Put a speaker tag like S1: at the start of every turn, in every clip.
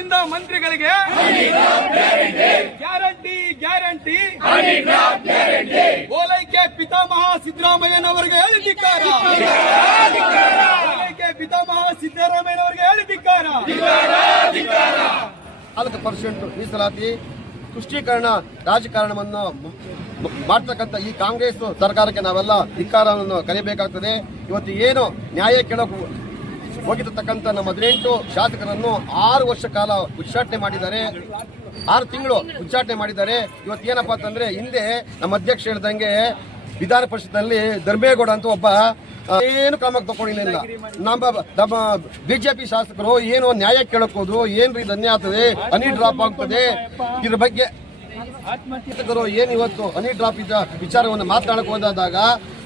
S1: ಮಂತ್ರಿಗಳಿಂದ ಮಂತ್ರಿಗಳಿಗೆ guarantee guarantee. ಓಲೈಕೆ ಪಿತಾಮಹ ಸಿದ್ದರಾಮಯ್ಯನವರಿಗೆ ಹೇಳಿದ್ದಿಕ್ಕಾರ ಓಲೈಕೆ ಪಿತಾಮಹ ಸಿದ್ದರಾಮಯ್ಯನವರಿಗೆ ಹೇಳಿದ್ದಿಕ್ಕಾರ
S2: ನಾಲ್ಕು ಪರ್ಸೆಂಟ್ ಮೀಸಲಾತಿ, ತುಷ್ಟೀಕರಣ ರಾಜಕಾರಣವನ್ನು ಮಾಡ್ತಕ್ಕಂಥ ಈ ಕಾಂಗ್ರೆಸ್ ಸರ್ಕಾರಕ್ಕೆ ನಾವೆಲ್ಲ ಧಿಕ್ಕಾರವನ್ನು ಕಲಿಬೇಕಾಗ್ತದೆ. ಇವತ್ತು ಏನು ನ್ಯಾಯ ಕೇಳೋಕೆ ಹೋಗಿರ್ತಕ್ಕಂಥ ನಮ್ಮ ಹದಿನೆಂಟು ಶಾಸಕರನ್ನು ಆರು ವರ್ಷ ಕಾಲ ಉಚ್ಚಾಟನೆ ಮಾಡಿದ್ದಾರೆ. ಆರು ತಿಂಗಳು ಉಚ್ಚಾಟನೆ ಮಾಡಿದ್ದಾರೆ. ಇವತ್ತು ಏನಪ್ಪಾ ಅಂತಂದ್ರೆ ಹಿಂದೆ ನಮ್ಮ ಅಧ್ಯಕ್ಷ ಹೇಳ್ದಂಗೆ ವಿಧಾನ ಪರಿಷತ್ನಲ್ಲಿ ಧರ್ಮೇಗೌಡ ಅಂತ ಒಬ್ಬ ಏನು ಕ್ರಮಕ್ಕೆ ತಗೊಂಡಿಲ್ಲ ನಮ್ಮ ನಮ್ಮ ಬಿಜೆಪಿ ಶಾಸಕರು ಏನು ನ್ಯಾಯ ಕೇಳಕೋದು ಹೋದ್ರು, ಏನ್ರಿ ಧನ್ಯ ಆಗ್ತದೆ, ಹನಿ ಡ್ರಾಪ್ ಆಗ್ತದೆ, ಇದ್ರ ಬಗ್ಗೆ ಶಾಸಕರು ಏನು ಇವತ್ತು ಹನಿ ಡ್ರಾಪ್ ಇದ್ದ ವಿಚಾರವನ್ನು ಮಾತನಾಡಕ್ ಹೋದಾಗ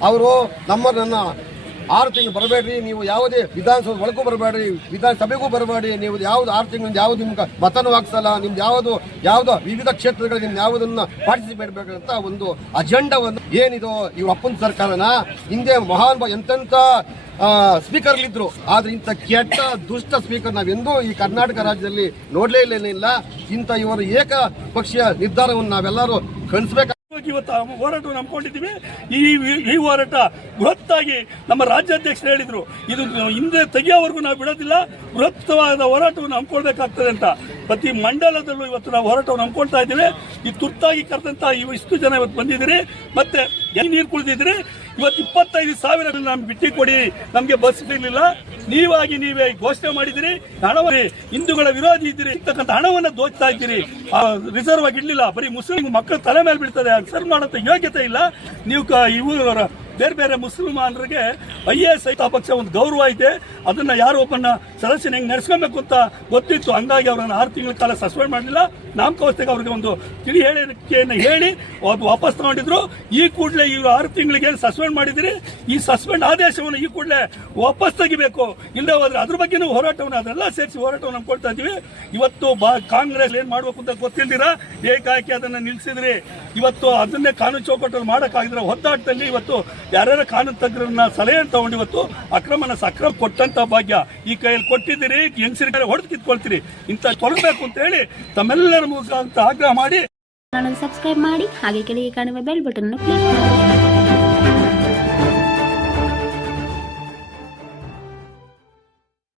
S2: ಅವರು ನಮ್ಮ ನನ್ನ ಆರು ತಿಂಗಳು ಬರಬೇಡ್ರಿ, ನೀವು ಯಾವುದೇ ವಿಧಾನಸೌಧ ಒಳಗೂ ಬರಬೇಡ್ರಿ, ವಿಧಾನಸಭೆಗೂ ಬರಬೇಡಿ ನೀವು ಯಾವ್ದು ಆರು ತಿಂಗಳು ಯಾವ್ದು ನಿಮ್ಗೆ ಮತನೂ ಹಾಕ್ಸಲ್ಲ ನಿಮ್ದು ಯಾವುದು, ಯಾವ್ದು ವಿವಿಧ ಕ್ಷೇತ್ರಗಳಿಗೆ ನೀವು ಯಾವುದನ್ನ ಪಾರ್ಟಿಸಿಪೇಟ್ ಬೇಕಂತ ಒಂದು ಅಜೆಂಡವನ್ನು ಏನಿದು ಇವ್ರ ಅಪ್ಪನ ಸರ್ಕಾರನ ಹಿಂದೆ ಮಹಾನ್ ಎಂತೆಂತ ಸ್ಪೀಕರ್ ಇದ್ರು. ಆದ್ರೆ ಇಂಥ ಕೆಟ್ಟ, ದುಷ್ಟ ಸ್ಪೀಕರ್ ನಾವೆಂದೂ ಈ ಕರ್ನಾಟಕ ರಾಜ್ಯದಲ್ಲಿ ನೋಡ್ಲೇ ಇಲ್ಲ ಇಂಥ ಇವರ ಏಕ ಪಕ್ಷೀಯ ನಿರ್ಧಾರವನ್ನು ನಾವೆಲ್ಲರೂ ಕಣಿಸ್ಬೇಕು
S3: ಇವತ್ತು ಆ ಹೋರಾಟವನ್ನು ಹಮ್ಮಿಕೊಂಡಿದ್ದೀವಿ. ಈ ಈ ಹೋರಾಟ ಬೃಹತ್ತಾಗಿ ನಮ್ಮ ರಾಜ್ಯಾಧ್ಯಕ್ಷರು ಹೇಳಿದರು. ಇದು ಹಿಂದೆ ತೆಗೆಯೋವರೆಗೂ ನಾವು ಬಿಡೋದಿಲ್ಲ. ಬೃಹತ್ತವಾದ ಹೋರಾಟವನ್ನು ಹಮ್ಮಿಕೊಳ್ಬೇಕಾಗ್ತದೆ ಅಂತ. ಪ್ರತಿ ಮಂಡಲದಲ್ಲೂ ಇವತ್ತು ನಾವು ಹೋರಾಟವನ್ನು ಹಮ್ಮಿಕೊಳ್ತಾ ಇದ್ದೀವಿ. ಈ ತುರ್ತಾಗಿ ಕರೆದಂತ ಇವು ಇಷ್ಟು ಜನ ಇವತ್ತು ಬಂದಿದ್ದೀರಿ. ಮತ್ತೆ ಎಲ್ಲಿ ನೀರು ಕುಳಿದಿದ್ದೀರಿ ಇವತ್ತು ಇಪ್ಪತ್ತೈದು ಸಾವಿರ ನಮ್ಗೆ ಬಿಟ್ಟಿ ಕೊಡಿ. ನಮಗೆ ಬಸ್ ಸಿಗಲಿಲ್ಲ. ನೀವಾಗಿ ನೀವೇ ಘೋಷಣೆ ಮಾಡಿದಿರಿ ಹಣವೇ ಹಿಂದೂಗಳ ವಿರೋಧಿ ಇದ್ದೀರಿ. ಇರ್ತಕ್ಕಂಥ ಹಣವನ್ನು ದೋಚ್ತಾ ಇದ್ದೀರಿ. ರಿಸರ್ವ್ ಆಗಿ ಇಡ್ಲಿಲ್ಲ ಬರೀ ಮುಸ್ಲಿಂ ಮಕ್ಕಳ ತಲೆ ಮೇಲೆ ಬೀಳ್ತದೆ. ಸರ್ವ್ ಮಾಡೋಂಥ ಯೋಗ್ಯತೆ ಇಲ್ಲ. ನೀವು ಇವರು ಬೇರೆ ಬೇರೆ ಮುಸಲ್ಮಾನರಿಗೆ ಐ ಎ ಎಸ್ ಪಕ್ಷ ಒಂದು ಗೌರವ ಐತೆ ಅದನ್ನ ಯಾರು ಒಬ್ಬನ ಸದಸ್ಯನ ಹೆಂಗೆ ನಡೆಸ್ಕೊಬೇಕು ಅಂತ ಗೊತ್ತಿತ್ತು. ಹಂಗಾಗಿ ಅವ್ರನ್ನ ಆರು ತಿಂಗಳ ಕಾಲ ಸಸ್ಪೆಂಡ್ ಮಾಡಲಿಲ್ಲ. ನಾಮಕಾವಸ್ಥೆಗೆ ಅವ್ರಿಗೆ ಒಂದು ತಿಳಿ ಹೇಳಿಕೆಯನ್ನು ಹೇಳಿ ಅದು ವಾಪಸ್ ತಗೊಂಡಿದ್ರು. ಈ ಕೂಡಲೇ ಇವರು ಆರು ತಿಂಗಳಿಗೆ ಸಸ್ಪೆಂಡ್ ಮಾಡಿದಿರಿ? ಈ ಸಸ್ಪೆಂಡ್ ಆದೇಶವನ್ನು ಈ ಕೂಡಲೇ ವಾಪಸ್ ತೆಗಿಬೇಕು. ಇಲ್ಲದೆ ಹೋದ್ರೆ ಅದ್ರ ಬಗ್ಗೆನೂ ಹೋರಾಟವನ್ನು ಅದೆಲ್ಲ ಸೇರಿಸಿ ಹೋರಾಟವನ್ನು ಕೊಡ್ತಾ ಇದ್ದೀವಿ. ಇವತ್ತು ಬಾ ಕಾಂಗ್ರೆಸ್ ಏನು ಮಾಡಬೇಕು ಅಂತ ಗೊತ್ತಿಲ್ದಿರ? ಏಕಾಏಕಿ ಅದನ್ನ ನಿಲ್ಲಿಸಿದ್ರಿ ಇವತ್ತು ಅದನ್ನೇ ಕಾನೂನು ಚೌಕಟ್ಟಲ್ಲಿ ಮಾಡೋಕ್ಕಾಗಿದ್ರೆ ಹೊತ್ತಾಟದಲ್ಲಿ ಇವತ್ತು ಯಾರ್ಯಾರ ಕಾನೂನು ತಜ್ಞರನ್ನ ಸಲಹೆಯನ್ನು ತಗೊಂಡು ಇವತ್ತು ಅಕ್ರಮನ ಸಕ್ರಮ ಕೊಟ್ಟಂತ ಭಾಗ್ಯ ಈ ಕೈಯಲ್ಲಿ ಕೊಟ್ಟಿದ್ದೀರಿ ಹೆಂಗಸರಿಗೆ ಹೊಡೆದು ಕಿತ್ಕೊಳ್ತೀರಿ. ಇಂಥ ಕೊಡಬೇಕು ಅಂತ ಹೇಳಿ ತಮ್ಮೆಲ್ಲರ ಮೂಲಕ ಅಂತ ಆಗ್ರಹ ಮಾಡಿ.
S4: ಸಬ್ಸ್ಕ್ರೈಬ್ ಮಾಡಿ, ಹಾಗೆ ಕೆಳಗೆ ಕಾಣುವ ಬೆಲ್ ಬಟನ್ ಕ್ಲಿಕ್ ಮಾಡಿ.